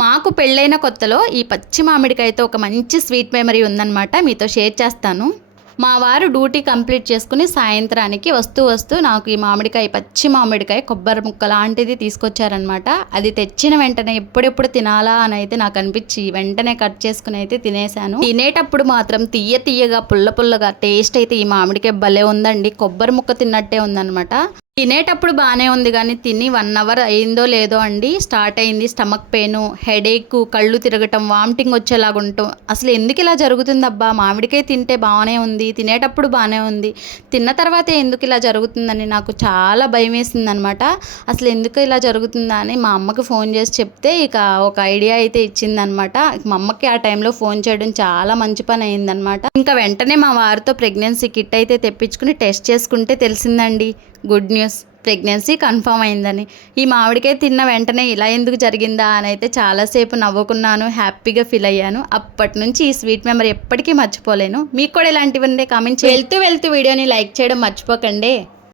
మాకు పెళ్ళైన కొత్తలో ఈ పచ్చి మామిడికాయతో ఒక మంచి స్వీట్ మెమరీ ఉందన్నమాట, మీతో షేర్ చేస్తాను. మా వారు డ్యూటీ కంప్లీట్ చేసుకుని సాయంత్రానికి వస్తూ నాకు ఈ మామిడికాయ, పచ్చి మామిడికాయ కొబ్బరి ముక్క లాంటిది తీసుకొచ్చారనమాట. అది తెచ్చిన వెంటనే ఎప్పుడెప్పుడు తినాలా అని అయితే నాకు అనిపించి వెంటనే కట్ చేసుకుని అయితే తినేసాను. తినేటప్పుడు మాత్రం తీయగా పుల్లగా టేస్ట్ అయితే ఈ మామిడికాయ భలే ఉందండి. కొబ్బరి ముక్క తిన్నట్టే ఉందన్నమాట. తినేటప్పుడు బాగానే ఉంది, కానీ తిని 1 అవర్ అయిందో లేదో అండి స్టార్ట్ అయింది స్టమక్ పెయిన్, హెడేక్, కళ్ళు తిరగటం, వామిటింగ్ వచ్చేలాగా ఉంటాం. అసలు ఎందుకు ఇలా జరుగుతుందబ్బా, మామిడికాయ తింటే బాగానే ఉంది, తినేటప్పుడు బాగానే ఉంది, తిన్న తర్వాత ఎందుకు ఇలా జరుగుతుందని నాకు చాలా భయం వేసిందనమాట. అసలు ఎందుకు ఇలా జరుగుతుందా అని మా అమ్మకి ఫోన్ చేసి చెప్తే ఇక ఒక ఐడియా అయితే ఇచ్చిందనమాట. మా అమ్మకి ఆ టైంలో ఫోన్ చేయడం చాలా మంచి పని అయిందనమాట. ఇంకా వెంటనే మా వారితో ప్రెగ్నెన్సీ కిట్ అయితే తెప్పించుకుని టెస్ట్ చేసుకుంటే తెలిసిందండి, గుడ్ న్యూస్, ప్రెగ్నెన్సీ కన్ఫర్మ్ అయిందని. ఈ మామిడికాయ తిన్న వెంటనే ఇలా ఎందుకు జరిగిందా అని అయితే చాలాసేపు నవ్వుకున్నాను, హ్యాపీగా ఫీల్ అయ్యాను. అప్పటి నుంచి ఈ స్వీట్ మెమరీ ఎప్పటికీ మర్చిపోలేను. మీకు కూడా ఇలాంటివన్నీ కామెంట్ వెళ్తూ వీడియోని లైక్ చేయడం మర్చిపోకండి.